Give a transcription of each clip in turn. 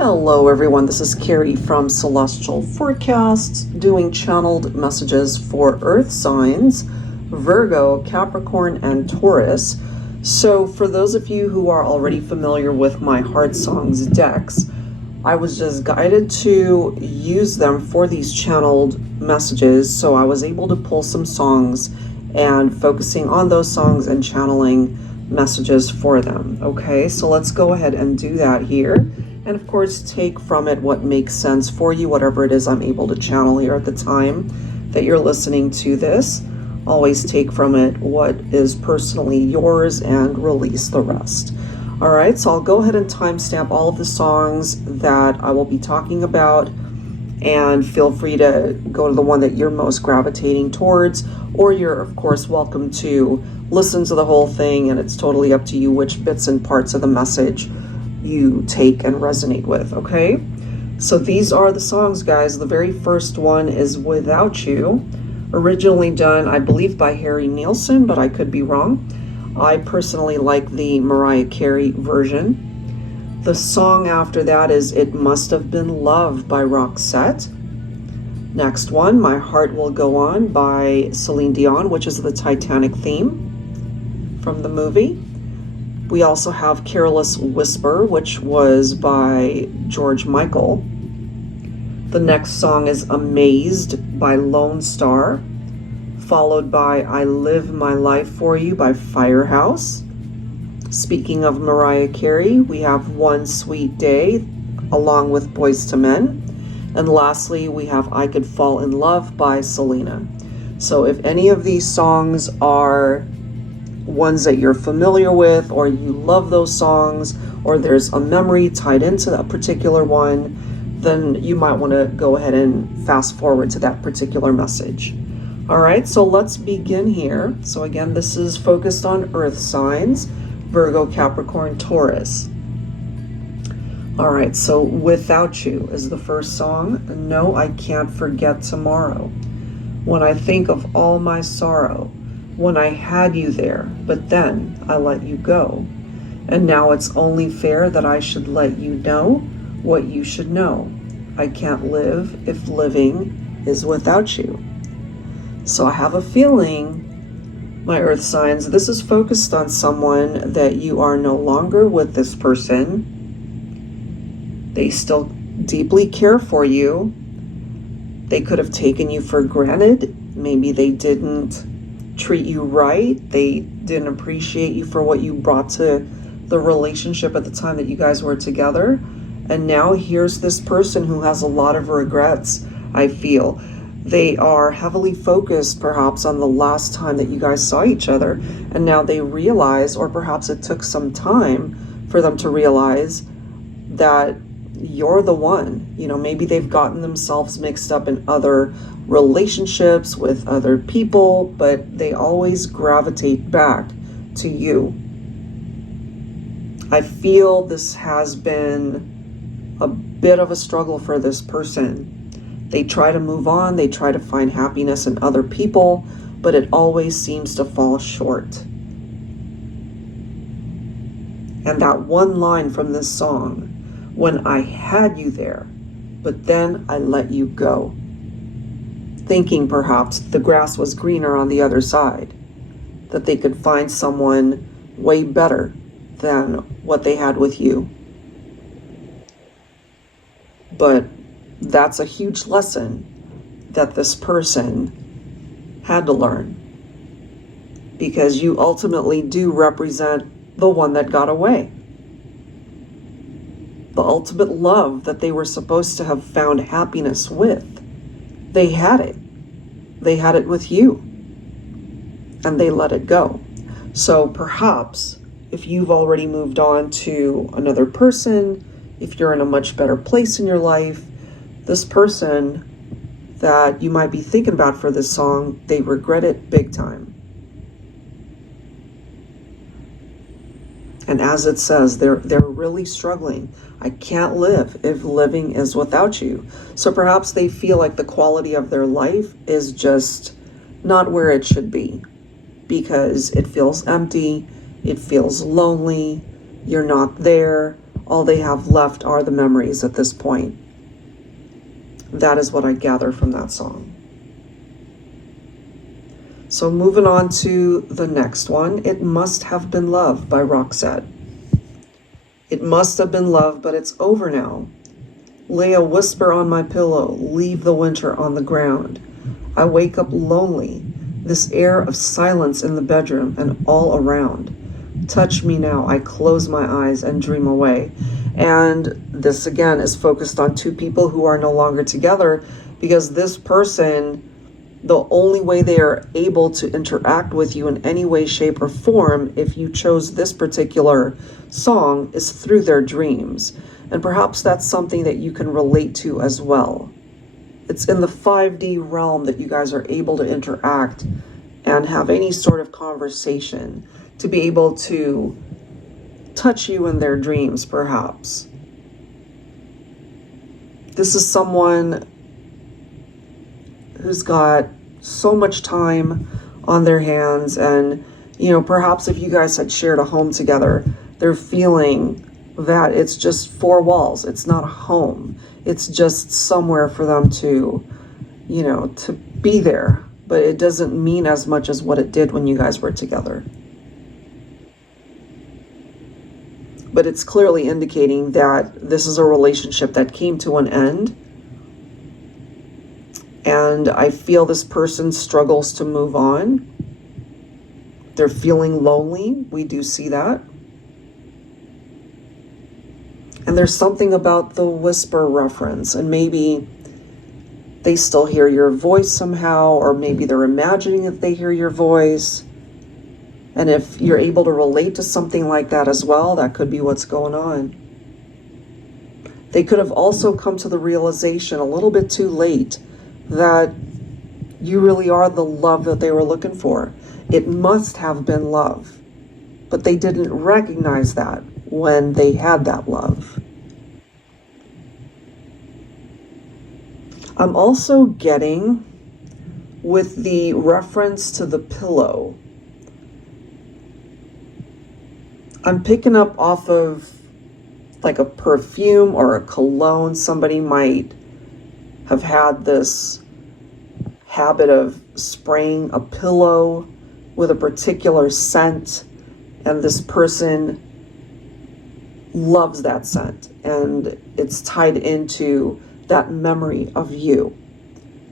Hello everyone, this is Carrie from Celestial Forecasts, doing channeled messages for Earth signs, Virgo, Capricorn, and Taurus. So for those of you who are already familiar with my Heart Songs decks, I was just guided to use them for these channeled messages, so I was able to pull some songs and focusing on those songs and channeling messages for them. Okay, so let's go ahead and do that here. And of course, take from it what makes sense for you, whatever it is I'm able to channel here at the time that you're listening to this. Always take from it what is personally yours and release the rest. All right, so I'll go ahead and timestamp all of the songs that I will be talking about, and feel free to go to the one that you're most gravitating towards, or you're of course welcome to listen to the whole thing, and it's totally up to you which bits and parts of the message you take and resonate with. Okay, so these are the songs, guys. The very first one is Without You, originally done I believe by Harry Nilsson, but I could be wrong. I personally like the Mariah Carey version. The song after that is It Must Have Been Love by ROXETTE. Next one, My Heart Will Go On by Celine Dion, which is the Titanic theme from the movie. We also have Careless Whisper, which was by George Michael. The next song is Amazed by LONESTAR, followed by I Live My Life For You by Firehouse. Speaking of Mariah Carey, we have One Sweet Day along with BOYZ II. And lastly, we have I Could Fall in Love by SELENA. So if any of these songs are ones that you're familiar with, or you love those songs, or there's a memory tied into that particular one, then you might want to go ahead and fast forward to that particular message. All right, so let's begin here. So again, this is focused on Earth signs, Virgo, Capricorn, Taurus. All right, so Without You is the first song. No, I can't forget tomorrow. When I think of all my sorrow, when I had you there, but then I let you go. And now it's only fair that I should let you know what you should know. I can't live if living is without you. So I have a feeling, my Earth signs, this is focused on someone that you are no longer with this person. They still deeply care for you. They could have taken you for granted. Maybe they didn't treat you right. They didn't appreciate you for what you brought to the relationship at the time that you guys were together. And now here's this person who has a lot of regrets, I feel. They are heavily focused perhaps on the last time that you guys saw each other, and now they realize, or perhaps it took some time for them to realize, that you're the one. You know, maybe they've gotten themselves mixed up in other relationships with other people, but they always gravitate back to you. I feel this has been a bit of a struggle for this person. They try to move on, they try to find happiness in other people, but it always seems to fall short. And that one line from this song, when I had you there, but then I let you go. Thinking perhaps the grass was greener on the other side, that they could find someone way better than what they had with you. But that's a huge lesson that this person had to learn, because you ultimately do represent the one that got away. The ultimate love that they were supposed to have found happiness with. They had it. They had it with you. And they let it go. So perhaps if you've already moved on to another person, if you're in a much better place in your life, this person that you might be thinking about for this song, they regret it big time. And as it says, they're really struggling. I can't live if living is without you. So perhaps they feel like the quality of their life is just not where it should be, because it feels empty, it feels lonely, you're not there, all they have left are the memories at this point. That is what I gather from that song. So moving on to the next one, It Must Have Been Love by ROXETTE. It must have been love, but it's over now. Lay a whisper on my pillow, leave the winter on the ground. I wake up lonely, this air of silence in the bedroom and all around. Touch me now, I close my eyes and dream away. And this again is focused on two people who are no longer together, because this person, the only way they are able to interact with you in any way, shape, or form, if you chose this particular song, is through their dreams. And perhaps that's something that you can relate to as well. It's in the 5D realm that you guys are able to interact and have any sort of conversation, to be able to touch you in their dreams, perhaps. This is someone who's got so much time on their hands, and perhaps if you guys had shared a home together, they're feeling that it's just four walls. It's not a home. It's just somewhere for them to to be there, but it doesn't mean as much as what it did when you guys were together. But it's clearly indicating that this is a relationship that came to an end. And I feel this person struggles to move on. They're feeling lonely. We do see that. And there's something about the whisper reference, and maybe they still hear your voice somehow, or maybe they're imagining that they hear your voice. And if you're able to relate to something like that as well, that could be what's going on. They could have also come to the realization a little bit too late that you really are the love that they were looking for. It must have been love, but they didn't recognize that when they had that love. I'm also getting, with the reference to the pillow, I'm picking up off of like a perfume or a cologne. Somebody might have had this habit of spraying a pillow with a particular scent, and this person loves that scent, and it's tied into that memory of you.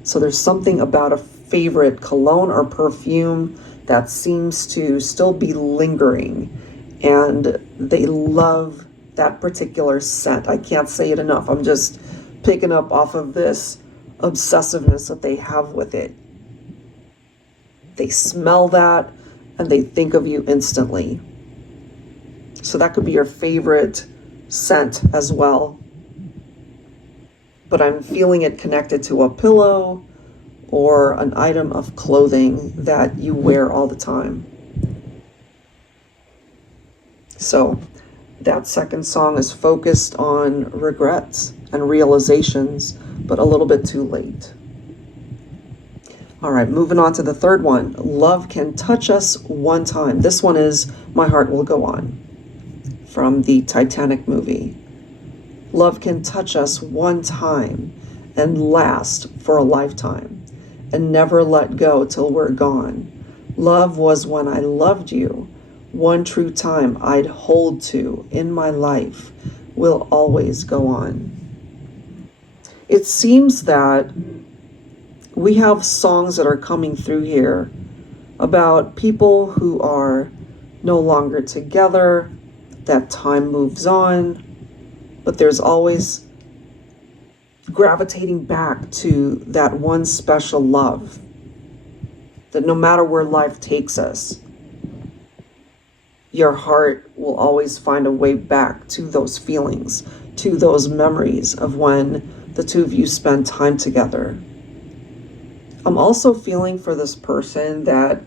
So there's something about a favorite cologne or perfume that seems to still be lingering, and they love that particular scent. I can't say it enough. I'm just picking up off of this obsessiveness that they have with it. They smell that and they think of you instantly. So that could be your favorite scent as well. But I'm feeling it connected to a pillow or an item of clothing that you wear all the time. So that second song is focused on regrets and realizations, but a little bit too late. All right, moving on to the third one. Love Can Touch Us One Time. This one is My Heart Will Go On, from the Titanic movie. Love can touch us one time and last for a lifetime, and never let go till we're gone. Love was when I loved you. One true time I'd hold to in my life will always go on. It seems that we have songs that are coming through here about people who are no longer together, that time moves on, but there's always gravitating back to that one special love, that no matter where life takes us, your heart will always find a way back to those feelings, to those memories of when the two of you spend time together. I'm also feeling for this person that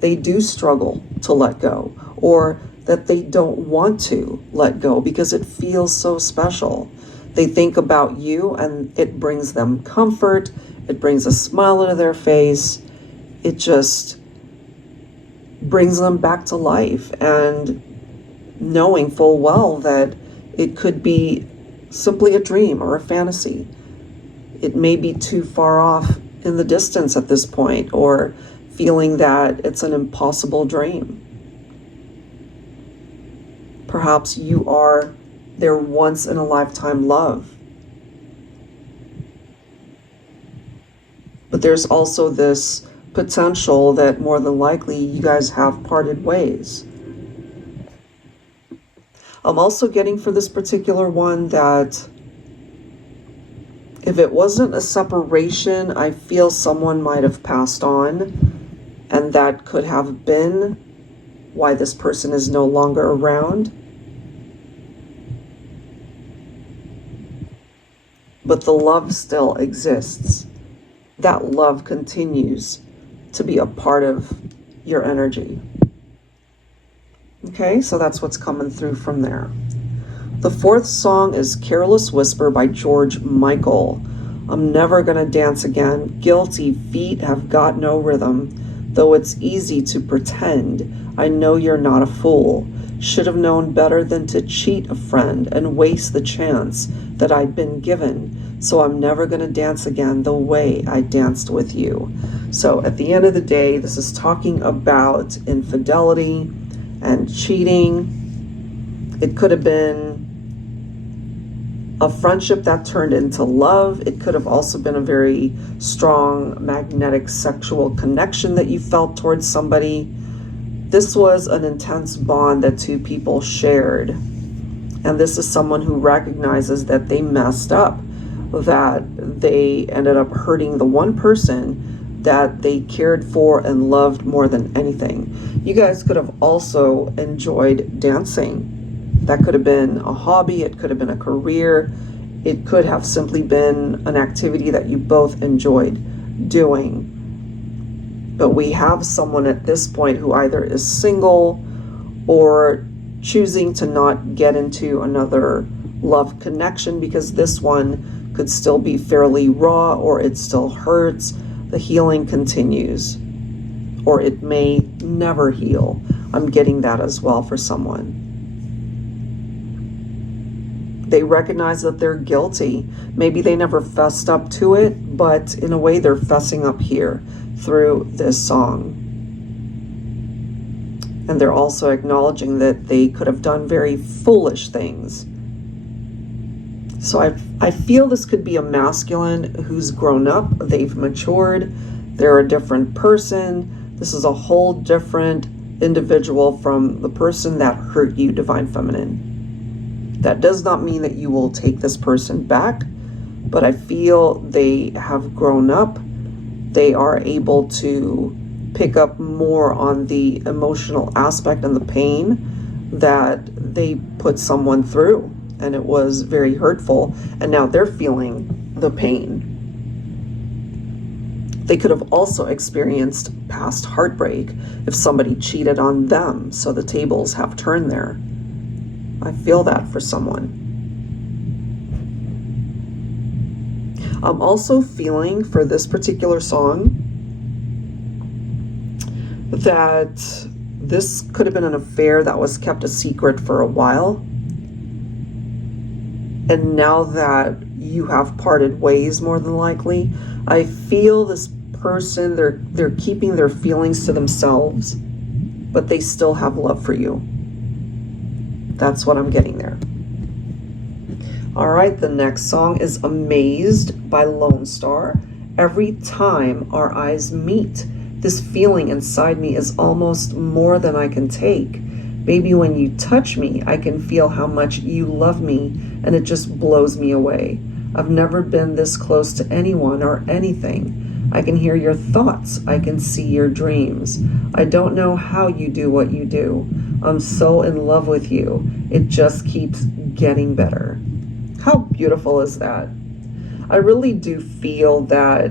they do struggle to let go, or that they don't want to let go because it feels so special. They think about you and it brings them comfort, it brings a smile into their face, it just brings them back to life, and knowing full well that It could be simply a dream or a fantasy. It may be too far off in the distance at this point, or feeling that it's an impossible dream. Perhaps you are their once in a lifetime love. But there's also this potential that more than likely you guys have parted ways. I'm also getting for this particular one that if it wasn't a separation, I feel someone might have passed on, and that could have been why this person is no longer around. But the love still exists. That love continues to be a part of your energy. Okay, so that's what's coming through from there. The fourth song is Careless Whisper by George Michael. I'm never gonna dance again. Guilty feet have got no rhythm. Though it's easy to pretend, I know you're not a fool. Should have known better than to cheat a friend and waste the chance that I'd been given. So I'm never gonna dance again the way I danced with you. So at the end of the day, this is talking about infidelity and cheating. It could have been a friendship that turned into love. It could have also been a very strong magnetic sexual connection that you felt towards somebody. This was an intense bond that two people shared. And this is someone who recognizes that they messed up, that they ended up hurting the one person that they cared for and loved more than anything. You guys could have also enjoyed dancing. That could have been a hobby, it could have been a career, it could have simply been an activity that you both enjoyed doing. But we have someone at this point who either is single or choosing to not get into another love connection because this one could still be fairly raw, or it still hurts. The healing continues, or it may never heal. I'm getting that as well for someone. They recognize that they're guilty. Maybe they never fessed up to it, but in a way they're fessing up here through this song. And they're also acknowledging that they could have done very foolish things. So I feel this could be a masculine who's grown up, they've matured, they're a different person. This is a whole different individual from the person that hurt you, Divine Feminine. That does not mean that you will take this person back, but I feel they have grown up. They are able to pick up more on the emotional aspect and the pain that they put someone through. And it was very hurtful, and now they're feeling the pain. They could have also experienced past heartbreak if somebody cheated on them, so the tables have turned there. I feel that for someone. I'm also feeling for this particular song that this could have been an affair that was kept a secret for a while. And now that you have parted ways, more than likely, I feel this person, they're keeping their feelings to themselves, but they still have love for you. That's what I'm getting there. All right, the next song is Amazed by LONESTAR. Every time our eyes meet, this feeling inside me is almost more than I can take. Baby, when you touch me, I can feel how much you love me, and it just blows me away. I've never been this close to anyone or anything. I can hear your thoughts. I can see your dreams. I don't know how you do what you do. I'm so in love with you. It just keeps getting better. How beautiful is that? I really do feel that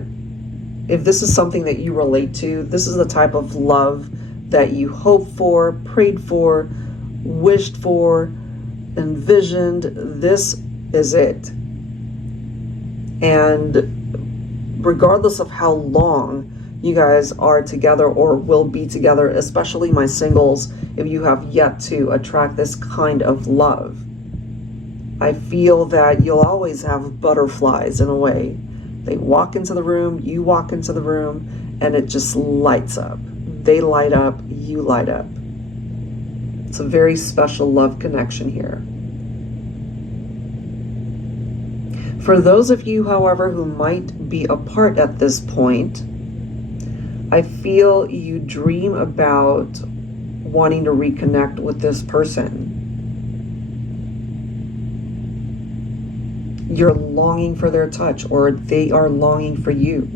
if this is something that you relate to, this is the type of love that you hoped for, prayed for, wished for, envisioned. This is it. And regardless of how long you guys are together or will be together, especially my singles, if you have yet to attract this kind of love, I feel that you'll always have butterflies in a way. They walk into the room, you walk into the room, and it just lights up. They light up, you light up. It's a very special love connection here. For those of you, however, who might be apart at this point, I feel you dream about wanting to reconnect with this person. You're longing for their touch, or they are longing for you.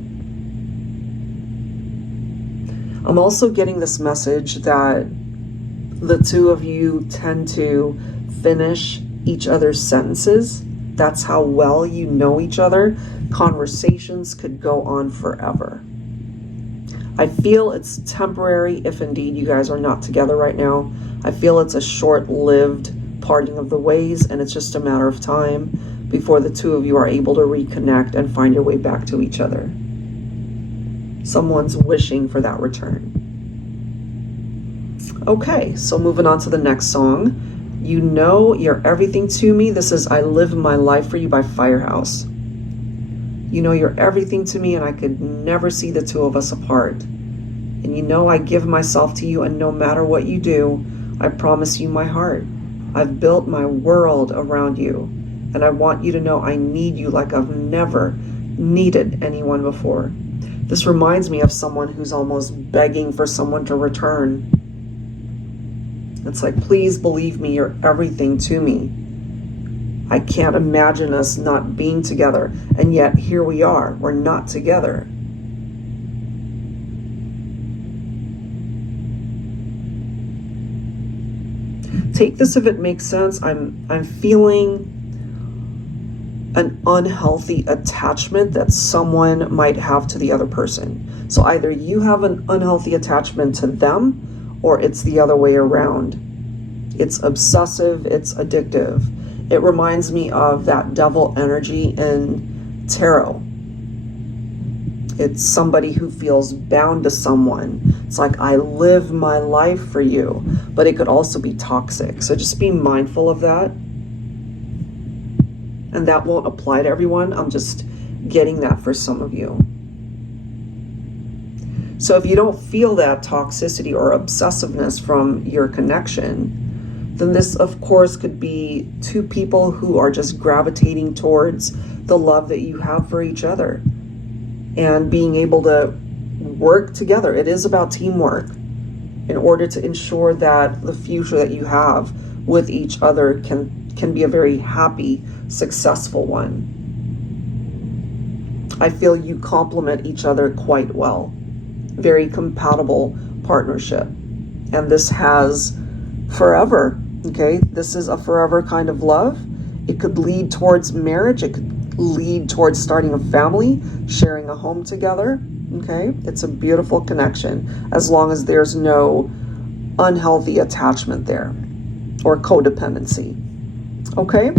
I'm also getting this message that the two of you tend to finish each other's sentences. That's how well you know each other. Conversations could go on forever. I feel it's temporary if indeed you guys are not together right now. I feel it's a short-lived parting of the ways, and it's just a matter of time before the two of you are able to reconnect and find your way back to each other. Someone's wishing for that return. Okay, so moving on to the next song. You know you're everything to me. This is I Live My Life For You by Firehouse. You know you're everything to me, and I could never see the two of us apart. And you know I give myself to you, and no matter what you do, I promise you my heart. I've built my world around you, and I want you to know I need you like I've never needed anyone before. This reminds me of someone who's almost begging for someone to return. It's like, please believe me, you're everything to me. I can't imagine us not being together, and yet here we are, we're not together. Take this if it makes sense. I'm feeling an unhealthy attachment that someone might have to the other person. So either you have an unhealthy attachment to them, or it's the other way around. It's obsessive, it's addictive. It reminds me of that devil energy in tarot. It's somebody who feels bound to someone. It's like, I live my life for you, but it could also be toxic. So just be mindful of that. And that won't apply to everyone. I'm just getting that for some of you. So if you don't feel that toxicity or obsessiveness from your connection, then this, of course, could be two people who are just gravitating towards the love that you have for each other and being able to work together. It is about teamwork in order to ensure that the future that you have with each other can be a very happy, successful one. I feel you complement each other quite well. Very compatible partnership. And this has forever, okay? This is a forever kind of love. It could lead towards marriage. It could lead towards starting a family, sharing a home together, okay? It's a beautiful connection as long as there's no unhealthy attachment there or codependency, okay?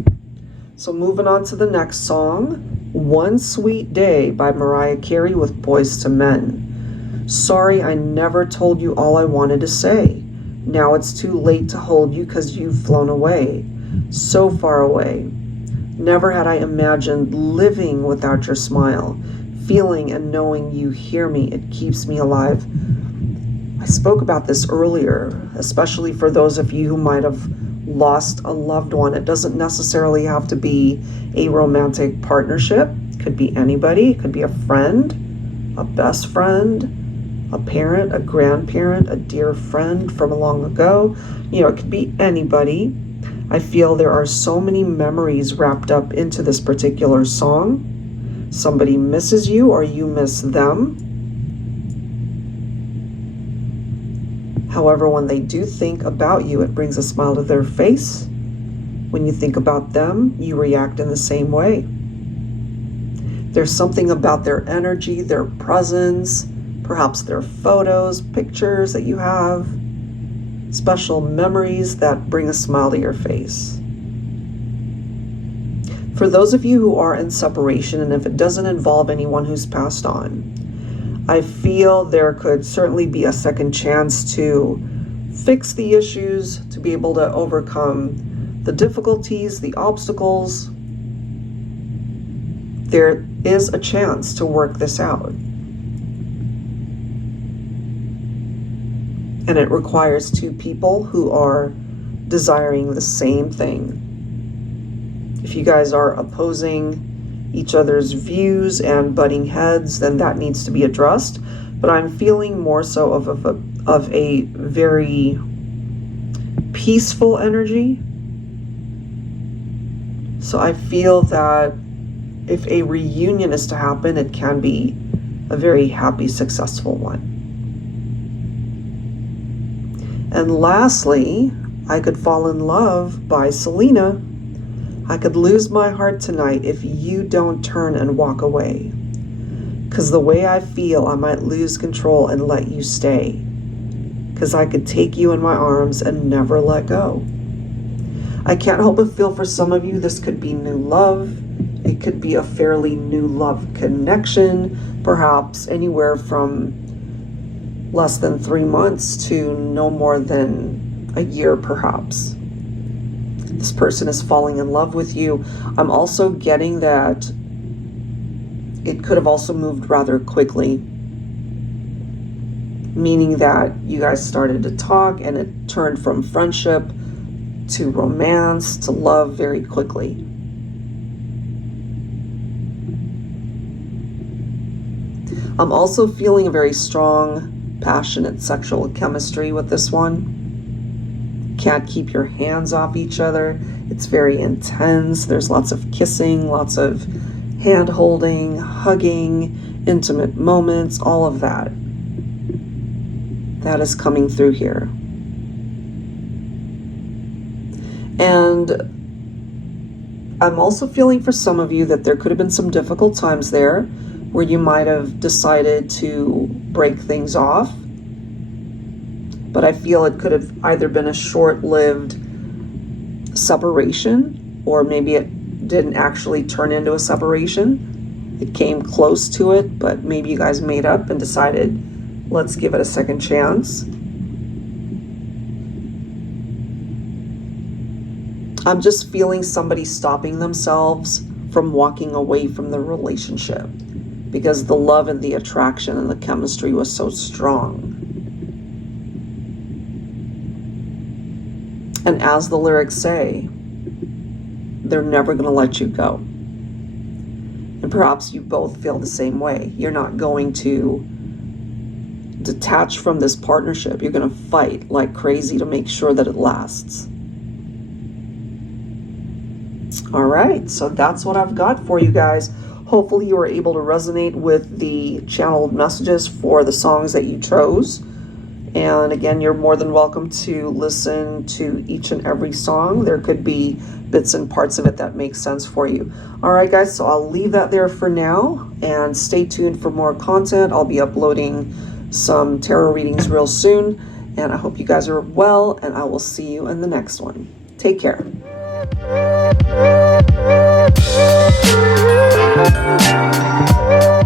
So moving on to the next song, One Sweet Day by Mariah Carey with BOYZ II Men. Sorry, I never told you all I wanted to say. Now it's too late to hold you because you've flown away. So far away. Never had I imagined living without your smile. Feeling and knowing you hear me, it keeps me alive. I spoke about this earlier, especially for those of you who might have lost a loved one. It doesn't necessarily have to be a romantic partnership. It could be anybody. It could be a friend, a best friend, a parent, a grandparent, a dear friend from long ago. You know, it could be anybody. I feel there are so many memories wrapped up into this particular song. Somebody misses you or you miss them. However, when they do think about you, it brings a smile to their face. When you think about them, you react in the same way. There's something about their energy, their presence, perhaps their photos, pictures that you have, special memories that bring a smile to your face. For those of you who are in separation, and if it doesn't involve anyone who's passed on, I feel there could certainly be a second chance to fix the issues, to be able to overcome the difficulties, the obstacles, there is a chance to work this out. And it requires two people who are desiring the same thing. If you guys are opposing each other's views and butting heads, then that needs to be addressed. But I'm feeling more so of a very peaceful energy. So I feel that if a reunion is to happen, it can be a very happy, successful one. And lastly, I could fall in love by Selena. I could lose my heart tonight if you don't turn and walk away. Because the way I feel, I might lose control and let you stay. Because I could take you in my arms and never let go. I can't help but feel for some of you, this could be new love. It could be a fairly new love connection, perhaps anywhere from less than 3 months to no more than a year, perhaps. This person is falling in love with you. I'm also getting that it could have also moved rather quickly, meaning that you guys started to talk and it turned from friendship to romance to love very quickly. I'm also feeling a very strong, passionate sexual chemistry with this one. Can't keep your hands off each other. It's very intense. There's lots of kissing, lots of hand holding, hugging, intimate moments, all of that. That is coming through here. And I'm also feeling for some of you that there could have been some difficult times there where you might have decided to break things off. But I feel it could have either been a short-lived separation, or maybe it didn't actually turn into a separation. It came close to it, but maybe you guys made up and decided, let's give it a second chance. I'm just feeling somebody stopping themselves from walking away from the relationship because the love and the attraction and the chemistry was so strong. And as the lyrics say, they're never going to let you go. And perhaps you both feel the same way. You're not going to detach from this partnership. You're going to fight like crazy to make sure that it lasts. All right, so that's what I've got for you guys. Hopefully you were able to resonate with the channeled messages for the songs that you chose. And again, you're more than welcome to listen to each and every song. There could be bits and parts of it that make sense for you. All right, guys, so I'll leave that there for now. And stay tuned for more content. I'll be uploading some tarot readings real soon. And I hope you guys are well, and I will see you in the next one. Take care. Thank you.